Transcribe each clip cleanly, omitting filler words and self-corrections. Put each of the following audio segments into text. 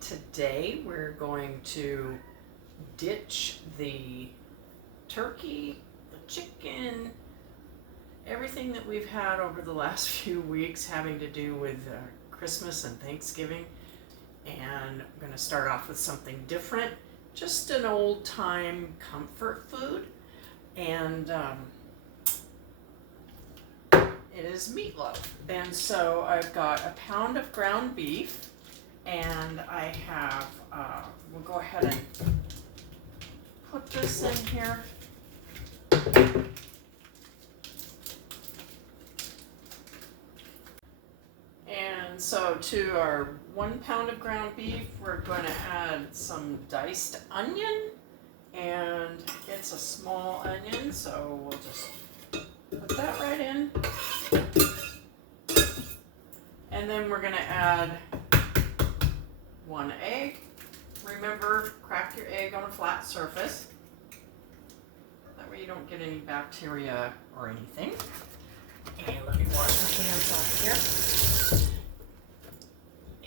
Today we're going to ditch the turkey, the chicken, everything that we've had over the last few weeks having to do with Christmas and Thanksgiving. And I'm going to start off with something different, just an old time comfort food. And it is Meat Loaf. And so I've got a pound of ground beef, and I have, we'll go ahead and put this in here. And so to our 1 pound of ground beef, we're going to add some diced onion, and it's a small onion, so we'll just put that right in. And then we're going to add 1 egg. Remember, crack your egg on a flat surface. That way you don't get any bacteria or anything. And let me wash my hands off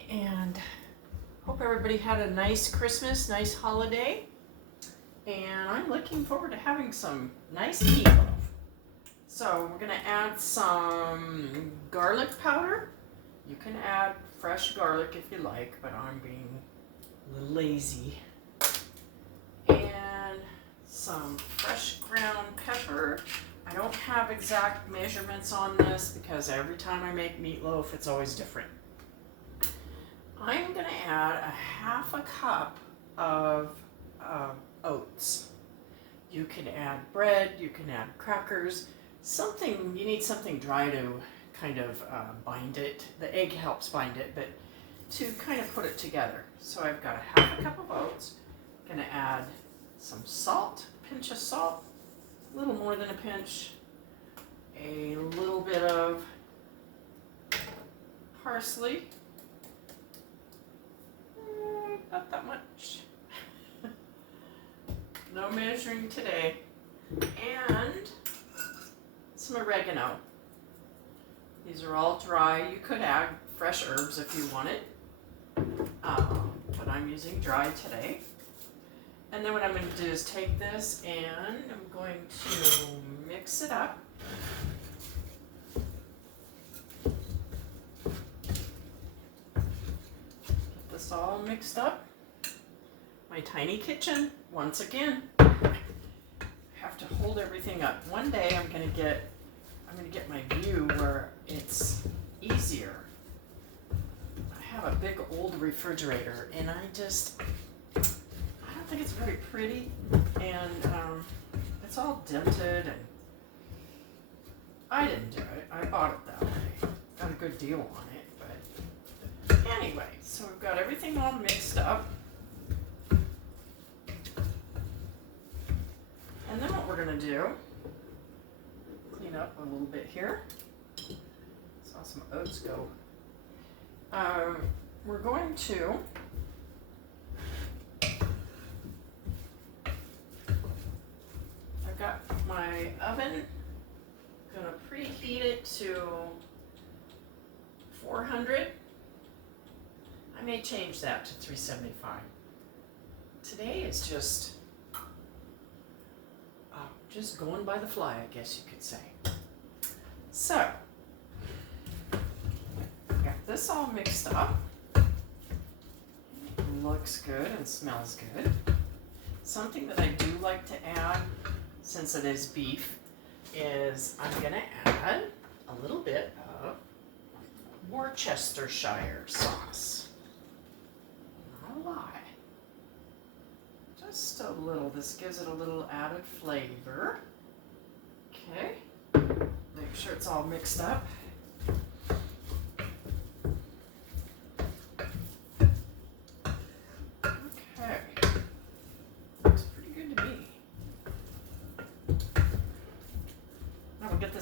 here. And hope everybody had a nice Christmas, nice holiday. And I'm looking forward to having some nice meatloaf. So we're going to add some garlic powder. You can add fresh garlic if you like, but I'm being a little lazy. And some fresh ground pepper. I don't have exact measurements on this because every time I make meatloaf, it's always different. I'm going to add a half a cup of oats. You can add bread, you can add crackers, something, you need something dry to kind of bind it. The egg helps bind it, but to kind of put it together. So I've got a half a cup of oats. I'm going to add some salt, a pinch of salt, a little more than a pinch, a little bit of parsley, not that much, no measuring today, and some oregano. These are all dry. You could add fresh herbs if you wanted, but I'm using dry today. And then what I'm going to do is take this and I'm going to mix it up. Get this all mixed up. My tiny kitchen, once again, I have to hold everything up. One day I'm going to get my view where it's easier. I have a big old refrigerator and I don't think it's very pretty, and it's all dented, and I didn't do it. I bought it that way. Got a good deal on it, but anyway, so we've got everything all mixed up. And then what we're going to do, clean up a little bit here. Saw some oats go. We're going to got my oven, gonna preheat it to 400. I may change that to 375. Today is just going by the fly, I guess you could say. So, got this all mixed up. Looks good and smells good. Something that I do like to add, since it is beef, is I'm going to add a little bit of Worcestershire sauce. Not a lot. Just a little. This gives it a little added flavor. Okay. Make sure it's all mixed up.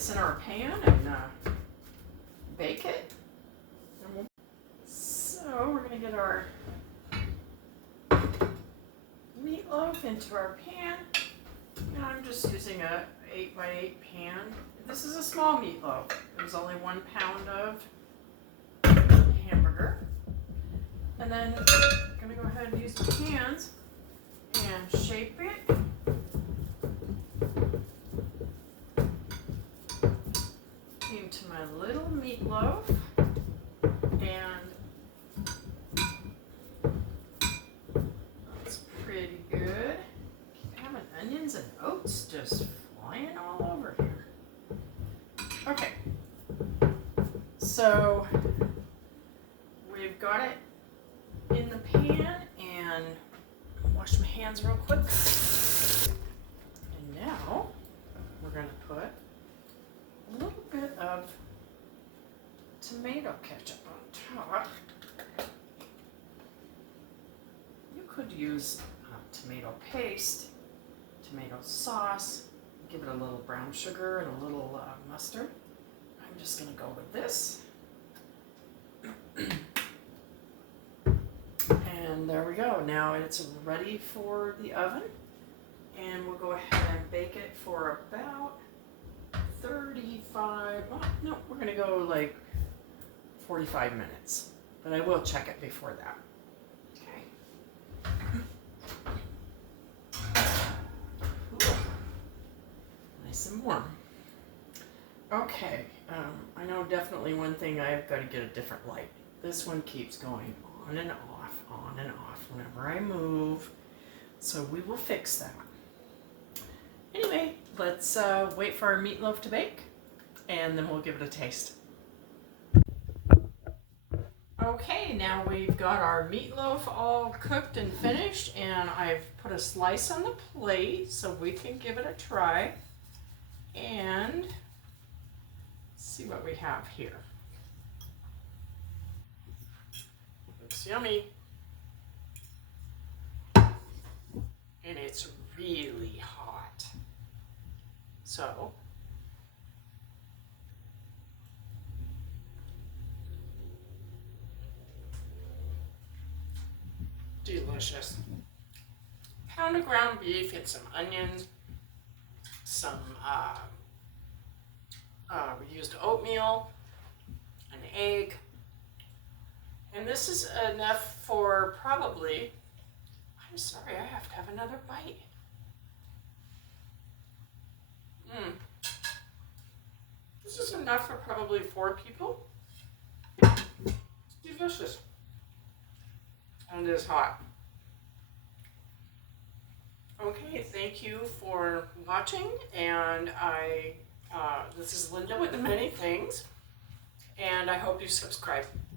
In our pan and bake it. So we're going to get our meatloaf into our pan. And I'm just using a 8x8 pan. This is a small meatloaf. There's only 1 pound of hamburger. And then I'm going to go ahead and use my hands and shape it. Into my little meatloaf. And that's pretty good. Keep having onions and oats just flying all over here. Okay. So we've got it in the pan, and wash my hands real quick. And now we're going to put a little bit of tomato ketchup on top. You could use tomato paste, tomato sauce, give it a little brown sugar and a little mustard. I'm just going to go with this. And there we go. Now it's ready for the oven, and we'll go ahead and bake it for about 35, well, no, we're going to go like 45 minutes, but I will check it before that. Okay. Ooh. Nice and warm. Okay, I know definitely one thing, I've got to get a different light. This one keeps going on and off whenever I move, so we will fix that. Anyway, let's wait for our meatloaf to bake, and then we'll give it a taste. Okay, now we've got our meatloaf all cooked and finished, and I've put a slice on the plate so we can give it a try and see what we have here. Looks yummy. And it's really hot. So, delicious. Pound of ground beef and some onions, some, we used oatmeal, an egg, and this is enough for probably, I'm sorry, I have to have another bite. This is enough for probably 4 people. It's delicious. And it is hot. Okay, thank you for watching, and this is Linda with the Many Things, and I hope you subscribe.